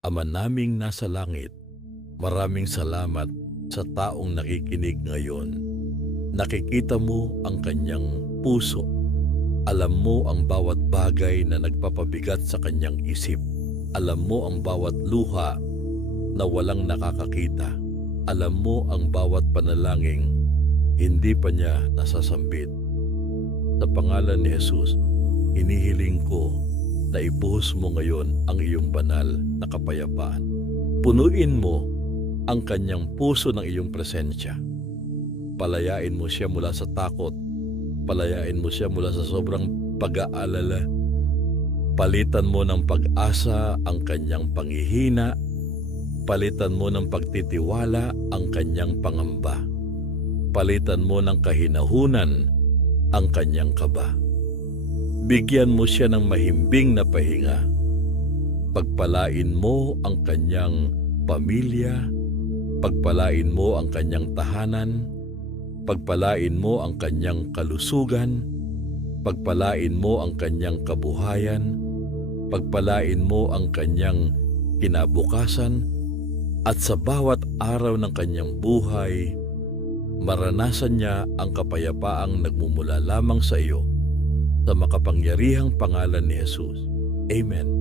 Ama naming nasa langit, maraming salamat sa taong nakikinig ngayon. Nakikita mo ang kanyang puso. Alam mo ang bawat bagay na nagpapabigat sa kanyang isip. Alam mo ang bawat luha na walang nakakakita. Alam mo ang bawat panalangin hindi pa niya nasasambit. Sa pangalan ni Jesus, hinihiling ko na ibuhos mo ngayon ang iyong banal na kapayapaan. Punuin mo ang kanyang puso ng iyong presensya. Palayain mo siya mula sa takot. Palayain mo siya mula sa sobrang pag-aalala. Palitan mo ng pag-asa ang kanyang panghihina. Palitan mo ng pagtitiwala ang kanyang pangamba. Palitan mo ng kahinahunan ang kanyang kaba. Bigyan mo siya ng mahimbing na pahinga. Pagpalain mo ang kanyang pamilya. Pagpalain mo ang kanyang tahanan. Pagpalain mo ang kanyang kalusugan. Pagpalain mo ang kanyang kabuhayan. Pagpalain mo ang kanyang kinabukasan. At sa bawat araw ng kanyang buhay, maranasan niya ang kapayapaang nagmumula lamang sa iyo, sa makapangyarihang pangalan ni Jesus. Amen.